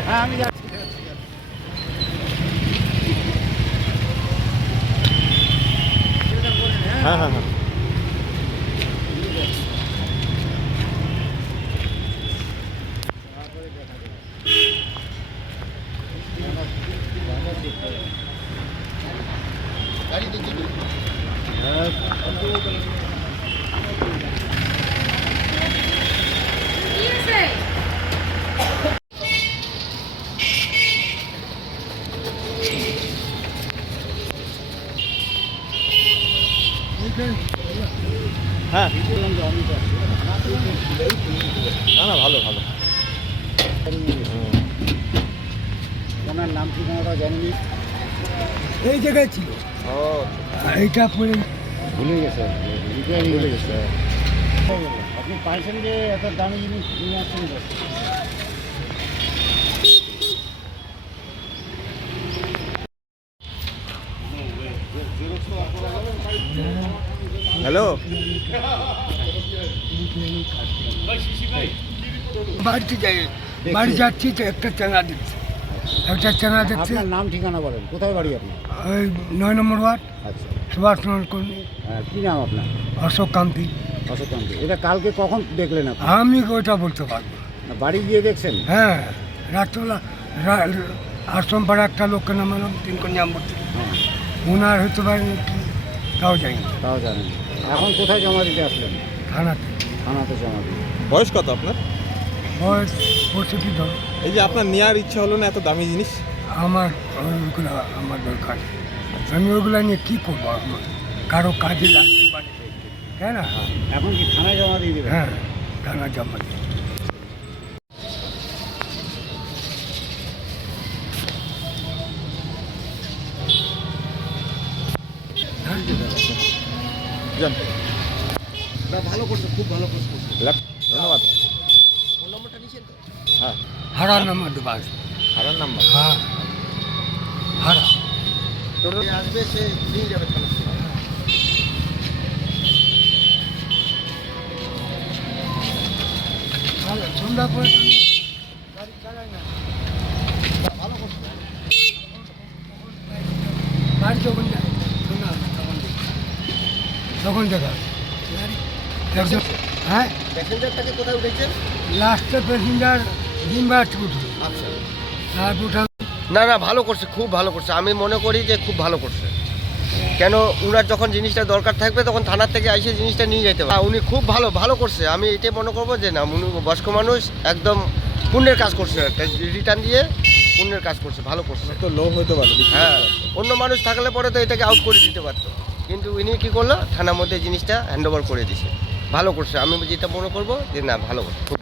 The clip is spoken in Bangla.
হ্যাঁ আমি যাচ্ছি হ্যাঁ হ্যাঁ হ্যাঁ হ্যাঁ না না ভালো ভালো। ওনার নাম ঠিকানাটা জানিনি। এই জায়গায় ছিল। ও। এইটা পরে ভুলে গেছে। ভুলে গেছে। আপনি পাইছেন যে এত দামি জিনিস নিয়ে আসছেন হ্যালো? বাড়িতে যাই বাড়ি যাচ্ছি তো একটা চানা দিচ্ছে একটা চানা দিচ্ছে আপনার নাম ঠিকানা বলেন। কোথায় বাড়ি আপনি? ওই নয় নম্বর ওয়ার্ড আচ্ছা। সুভাষ কর্মী কি নাম আপনার? অশোক কান্তি। অশোকান্ত এটা কালকে কখন দেখলেন আপনি? আমি ওইটা বলতে পারব। না। বাড়ি গিয়ে দেখছেন? হ্যাঁ রাত্রবেলা আশ্রম পাড়া একটা লোককে নামালাম তিন কন্যা মূর্তি। হ্যাঁ। ওনার হতে পারে তাও যাই না তাও জানেন এখন কোথায় জমা দিতে আসলেন? থানাতে। থানাতে জমা দিতে। বয়স কত আপনার? বয়স পঁয়ষট্টি ধরো এই যে আপনার নেওয়ার ইচ্ছা হলো না এত দামি জিনিস? আমার ওইগুলো আমার দরকার। আমি ওইগুলো নিয়ে কী করব আমার কারও কাজে লাগতে পারে। তাই না? এখন কি থানায় জমা দিয়ে দেবেন? হ্যাঁ থানা জমা দিই। যান। ভালো করছে খুব ভালো করছে। ধন্যবাদ। হ্যাঁ। হারা নাম্বার দেবো হারার নাম্বার? হ্যাঁ। হারা। আসবে সে নিয়ে যাবে ভালো সন্ধ্যা করে তো আমি গাড়ি চালাই না বাড়ি যখন যাই সন্ধ্যা তখন দেখি। দেখা একজন হ্যাঁ? প্যাসেঞ্জারটাকে কোথায় উঠেছেন লাস্টে প্যাসেঞ্জার উঠল আচ্ছা। তারপর উঠাল না না ভালো করছে খুব ভালো করছে। আমি মনে করি যে খুব ভালো করছে। কেন উনার যখন জিনিসটা দরকার থাকবে তখন থানার থেকে এসে জিনিসটা নিয়ে যেতে পারে উনি খুব ভালো ভালো করছে। আমি এটাই মনে করব যে না উনি বয়স্ক মানুষ একদম পুণ্যের কাজ করছে। রিটার্ন দিয়ে পুণ্যের কাজ করছে ভালো করছে। তো লোভ হতে পারে হ্যাঁ। অন্য মানুষ থাকলে পরে তো এটাকে আউট করে দিতে পারতো। কিন্তু উনি কী করল? থানার মধ্যে জিনিসটা হ্যান্ড ওভার করে দিছে। ভালো করছে। আমি যেটা মনে করব যে না, ভালো করছে।